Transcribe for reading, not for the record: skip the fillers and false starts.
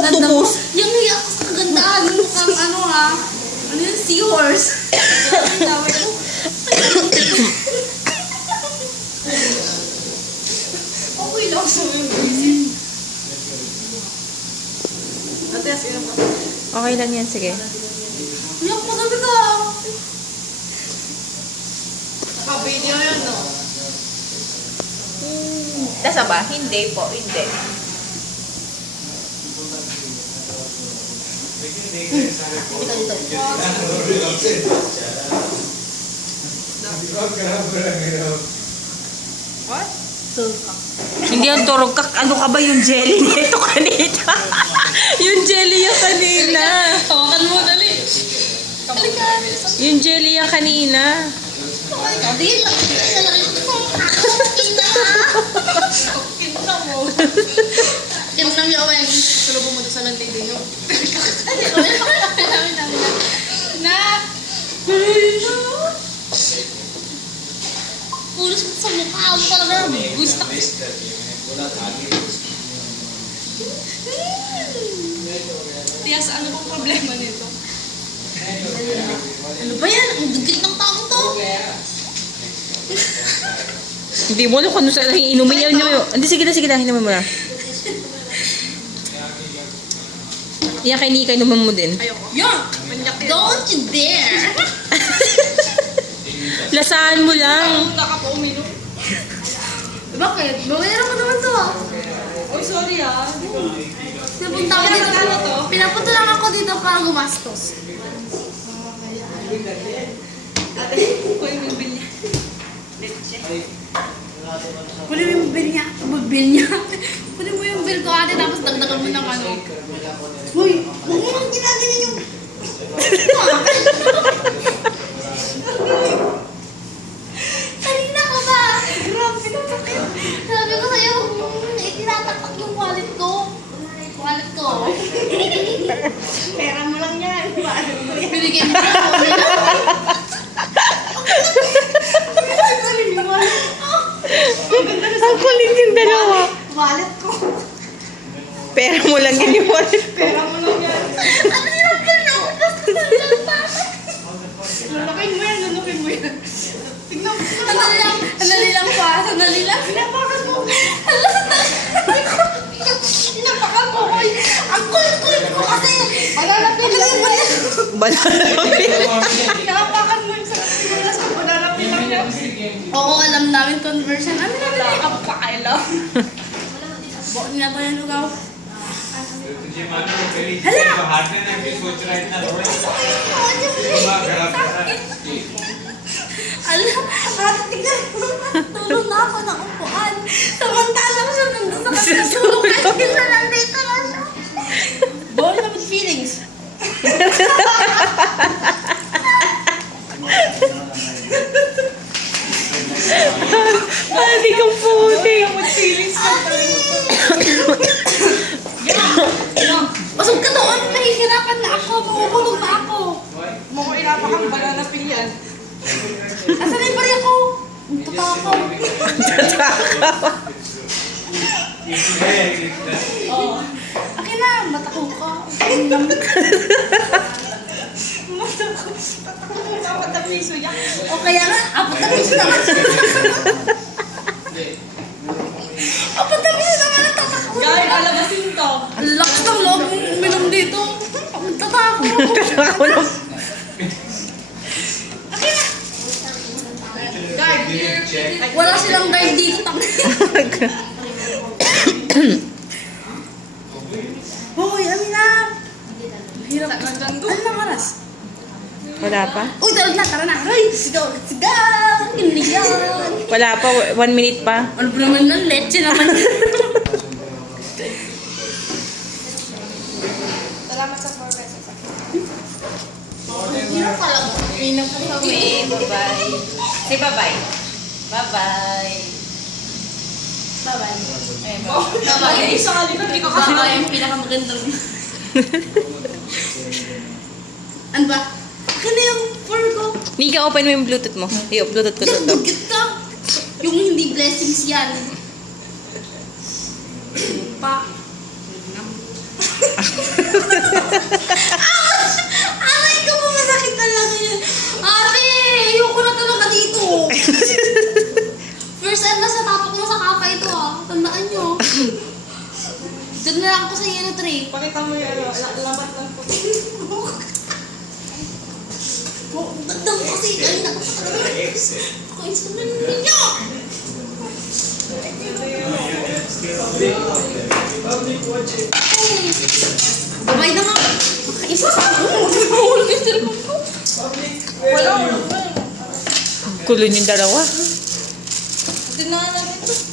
octopus. Yung hiyak ko sa kagandahan. Yung mukhang ano ha. Ano yun? Seahorse. Okay lang sa mga visit. Ate, sino pa? Okay lang yan, sige. Hiyak mo kami ka. Naka-video yun, no? Nasa ba? Hindi po, hindi. What? Tulkak. Hindi yung turugkak. Ano ka ba yung jelly nito kanina? Yung jelly yung kanina. Hawakan mo, dali. Halika. Yung jelly yung kanina. Di lang. Kinta mo. Kinta mo yung salubong mo sa lantay din yun. Na! Pulos mo sa mukha mo talaga. Gusto ko. Tias, ano bang problema nito? Ano ba yan? Ang dugit ng tao to. Hindi mo alam kung ano sa inumin niya. Hindi, sige na. Inumin mo na. Yan kay Nika, inumin mo din. Ayoko. Yan! Don't you dare! Lasaan mo lang. Punta ka pa uminom. Bakit? Bawayaran mo naman to ah. Oh, sorry ah. Pinapunta ako dito. Pinapunta lang ako dito para gumastos. Ate, kuya yung bill niya. Kunin mo yung bill niya. Kunin mo yung bill ko ate tapos dagdagan mo ng ano. Uy, huwag mo nang ginaganin yung... Kanina ka ba? Grabe na sakit. Sabi ko sa'yo, itinatakpak yung wallet ko. Pera mo lang yan. Binigyan mo lang ako nila. Ang kulit yung dalawa. Wallet ko. Pera mo lang yun yung wallet ko. Pera mo lang yan. Ano yung pera mo? Lulukin mo yan. Tignan mo. Sandali lang pa. Pinapakan mo. Pinapakan mo. Ang kulit ko kasi. Malalapin lang mo yan. Pinapakan mo yung sa pinulas ko. Malalapin lang yan. Oo, alam namin conversion. Ano namin ay kapakailaw. Bukin na ba yan lugaw? Alam, ate, tignan mo. Tulog na ako ng upuan. Samantalang siya nandun sa katulog. Kasi siya nandito na siya. Bawal na with feelings. Hindi kang puti. With feelings ka Pasok ka doon. Nahihirapan na ako. Makukulog na ako. Makuhirapan kang banana pin yan. Asan na yung bari ako? Tatakaw. Oo. Akin na, matakaw ka. Matakaw mo ka, matapiso yan. O kaya nga, apat na piso naman siya. Apat na piso naman ang tatakaw. Gaya, alabasin to. Lakas ng loob uminom dito. Tatakaw. Tatakaw lang. Wala silang guard dito. Hoy, Amina! Hirap na dyan doon. Ano nang oras? Wala pa? Uy, tara na. Hoy, sigaw. Hindi yan. Wala pa, 1 minute pa. Ano ba naman nun? Leche naman. Salamat sa 4 pesos. Hirap ka lang. Inom po kami. Bye-bye. Say bye-bye. Bye-bye. Bye-bye. Bye-bye. Sa kalikot, hindi ko kasi bye yung pinakamagandang. Ano ba? Akin na yung fur ko. Nika, open mo yung Bluetooth mo. Iyo, Bluetooth ko to. Dugit ka. Yung hindi blessings yan. Pa. Aray ko po, masakit talaga yan. Ate, ayoko na talaga dito. First time na sa tapak mo sa kapa ito ah. Tandaan nyo. Doon na lang ako sa yellow tray. Pakita mo yung labat ng puti. Dagdag ko kasi. Ay, naku pa talaga. Ako isa na ninyo. Babay na nga. Isa sa ako. Mahulog yung cellphone ko. Wala. Kulo yung dalawa. Tingnan natin ito.